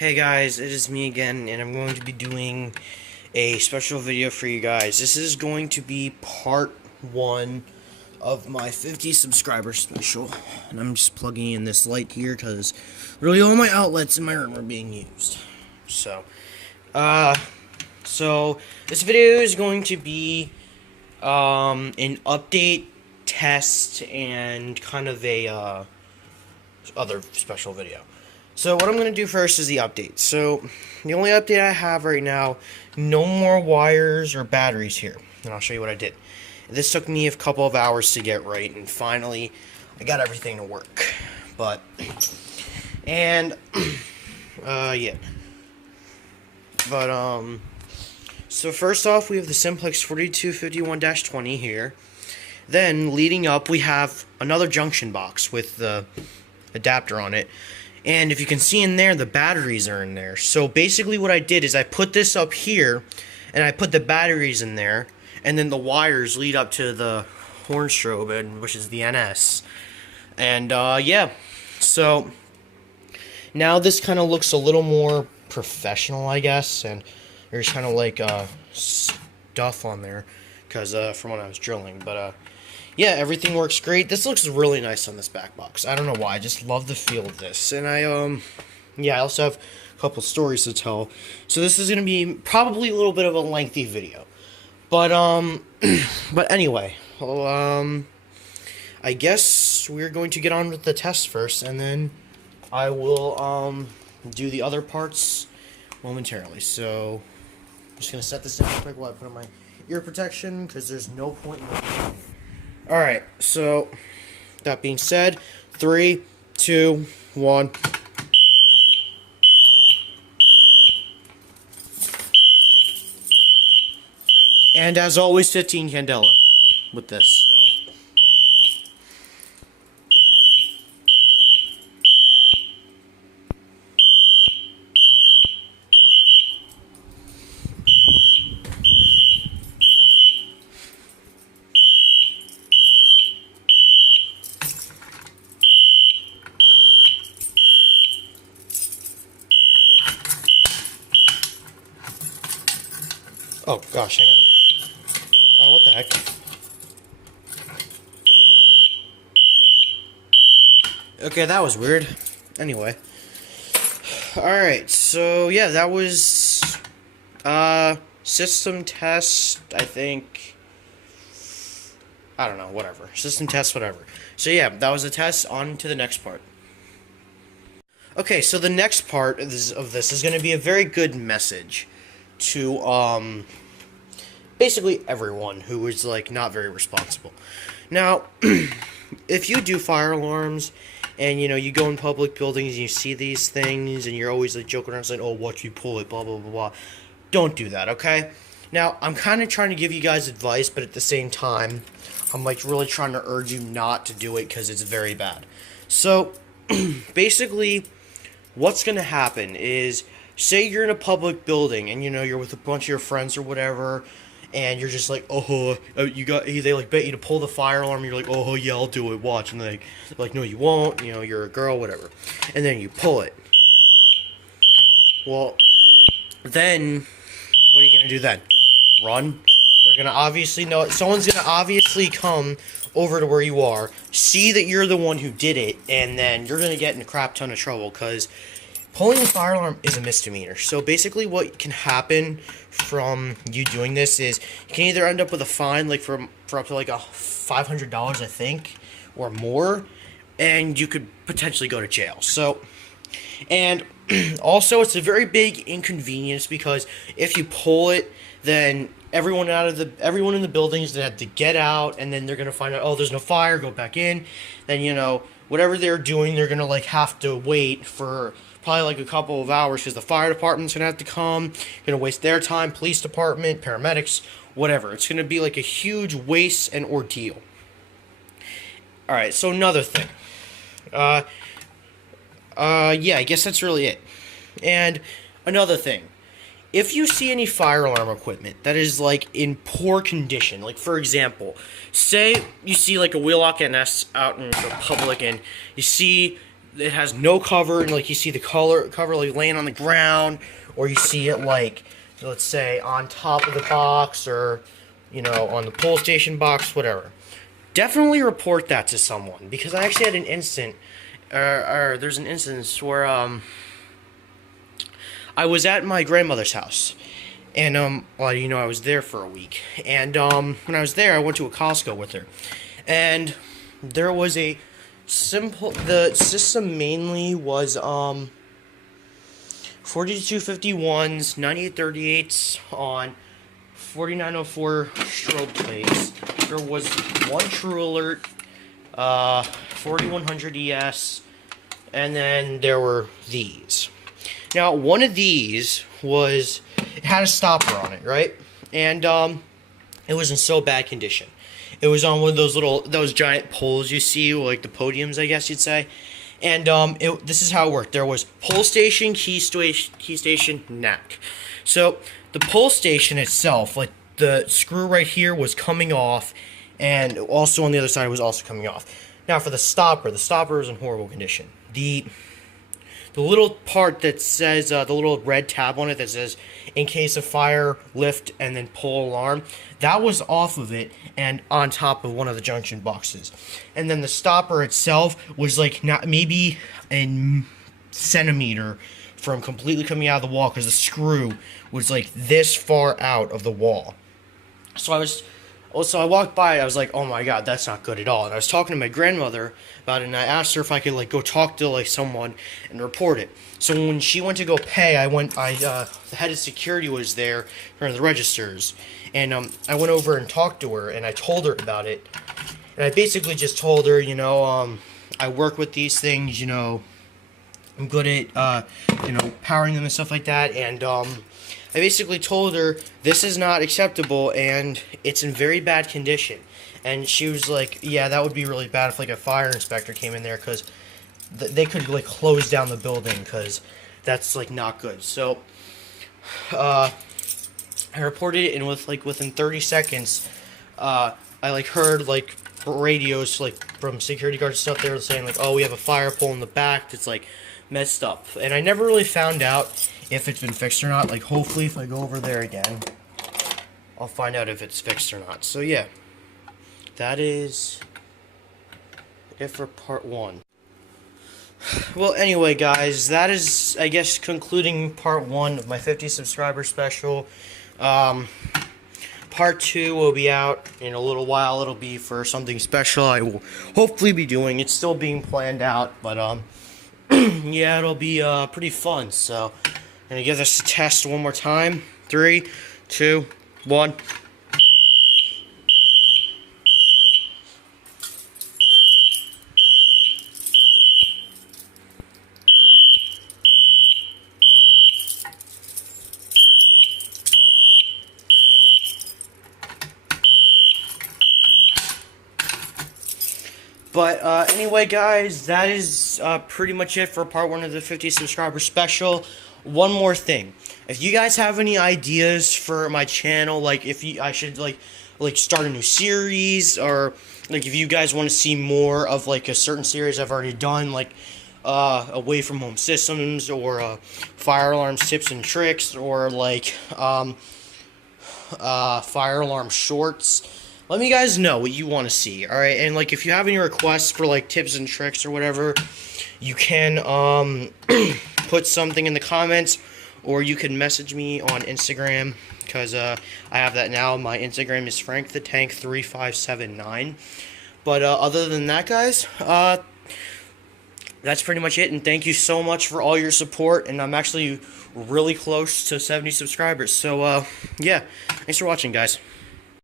Hey guys, it is me again, and I'm going to be doing a special video for you guys. This is going to be part 1 of my 50 subscriber special. And I'm just plugging in this light here because really all my outlets in my room are being used. So this video is going to be an update, test, and kind of a other special video. So what I'm going to do first is the update. So the only update I have right now, no more wires or batteries here. And I'll show you what I did. This took me a couple of hours to get right, and finally I got everything to work. So first off, we have the Simplex 4251-20 here. Then leading up, we have another junction box with the adapter on it. And if you can see in there, the batteries are in there. So basically what I did is I put this up here, and I put the batteries in there, and then the wires lead up to the horn strobe, which is the NS. And yeah, so now this kind of looks a little more professional, I guess, and there's kind of like stuff on there, because from when I was drilling, but yeah, everything works great. This looks really nice on this back box. I don't know why. I just love the feel of this. And I also have a couple stories to tell. So this is going to be probably a little bit of a lengthy video. But, but anyway, well, I guess we're going to get on with the test first, and then I will, do the other parts momentarily. So, I'm just going to set this down real quick while I put on my ear protection, because there's no point in looking. Alright, so, that being said, 3, 2, 1. And as always, 15 candela with this. Oh gosh, hang on. Oh, what the heck? Okay, that was weird. Anyway. Alright, so yeah, that was system test, I think. I don't know, whatever. System test, whatever. So yeah, that was a test. On to the next part. Okay, so the next part of this is going to be a very good message to basically everyone who is like not very responsible. Now, if you do fire alarms and you go in public buildings and you see these things and you're always like joking around saying, "Oh, watch you pull it, blah blah blah blah," don't do that, okay? Now, I'm kind of trying to give you guys advice, but at the same time, I'm like really trying to urge you not to do it because it's very bad. So, basically, what's going to happen is, say you're in a public building and you're with a bunch of your friends or whatever, and you're just like, they like bet you to pull the fire alarm, you're like, "Oh yeah, I'll do it, watch," and they're like, "No, you won't, you're a girl, whatever," and then you pull it. Well, then what are you gonna do then? Run? They're gonna obviously know, someone's gonna obviously come over to where you are, see that you're the one who did it, and then you're gonna get in a crap ton of trouble, because pulling the fire alarm is a misdemeanor. So basically what can happen from you doing this is you can either end up with a fine like for up to like $500, I think, or more, and you could potentially go to jail. So, and also it's a very big inconvenience, because if you pull it, then everyone in the building is gonna have to get out, and then they're gonna find out, oh, there's no fire, go back in. Then whatever they're doing, they're gonna like have to wait for probably like a couple of hours, because the fire department's gonna have to come, gonna waste their time, police department, paramedics, whatever. It's gonna be like a huge waste and ordeal. Alright, so another thing. Yeah, I guess that's really it. And another thing. If you see any fire alarm equipment that is like in poor condition, like for example, say you see like a Wheelock NS out in the public and you see it has no cover, and like you see the cover like laying on the ground, or you see it like, let's say, on top of the box, or on the pull station box, whatever. Definitely report that to someone, because I actually had an instant, or there's an instance where I was at my grandmother's house, and well, I was there for a week, and when I was there, I went to a Costco with her, and there was the system mainly was 4251s, 9838s on 4904 strobe plates. There was one True Alert, 4100 ES, and then there were these. Now, one of these it had a stopper on it, right? And it was in so bad condition. It was on one of those giant poles you see, like the podiums, I guess you'd say. And this is how it worked. There was pull station, key station, neck. So the pull station itself, like the screw right here, was coming off, and also on the other side was also coming off. Now for the stopper was in horrible condition. The little part that says, the little red tab on it that says, in case of fire, lift, and then pull alarm, that was off of it and on top of one of the junction boxes. And then the stopper itself was like maybe a centimeter from completely coming out of the wall, because the screw was like this far out of the wall. So I walked by, I was like, oh my god, that's not good at all. And I was talking to my grandmother about it, and I asked her if I could like go talk to like someone and report it. So when she went to go pay, the head of security was there for the registers, and I went over and talked to her, and I told her about it. And I basically just told her, I work with these things, I'm good at powering them and stuff like that, and I basically told her this is not acceptable and it's in very bad condition. And she was like, yeah, that would be really bad if like a fire inspector came in there, because they could like close down the building, because that's like not good. So I reported it, and within 30 seconds I like heard like radios like from security guards and stuff. They were saying like, oh, we have a fire pole in the back that's like messed up. And I never really found out if it's been fixed or not. Like, hopefully if I go over there again, I'll find out if it's fixed or not. So yeah, that is it for part 1. Well, anyway guys, that is, I guess, concluding part 1 of my 50 subscriber special. Part 2 will be out in a little while. It'll be for something special I will hopefully be doing. It's still being planned out, but yeah, it'll be pretty fun. So I'm gonna give this a test one more time. 3, 2, 1. But anyway, guys, that is pretty much it for part 1 of the 50 subscriber special. One more thing. If you guys have any ideas for my channel, like if I should like start a new series, or like if you guys want to see more of like a certain series I've already done, like away from home systems, or fire alarms tips and tricks, or like fire alarm shorts, let me guys know what you want to see. Alright, and like if you have any requests for like tips and tricks or whatever, you can put something in the comments, or you can message me on Instagram, because I have that now. My Instagram is frankthetank3579. But other than that, guys, that's pretty much it, and thank you so much for all your support, and I'm actually really close to 70 subscribers. So yeah, thanks for watching, guys.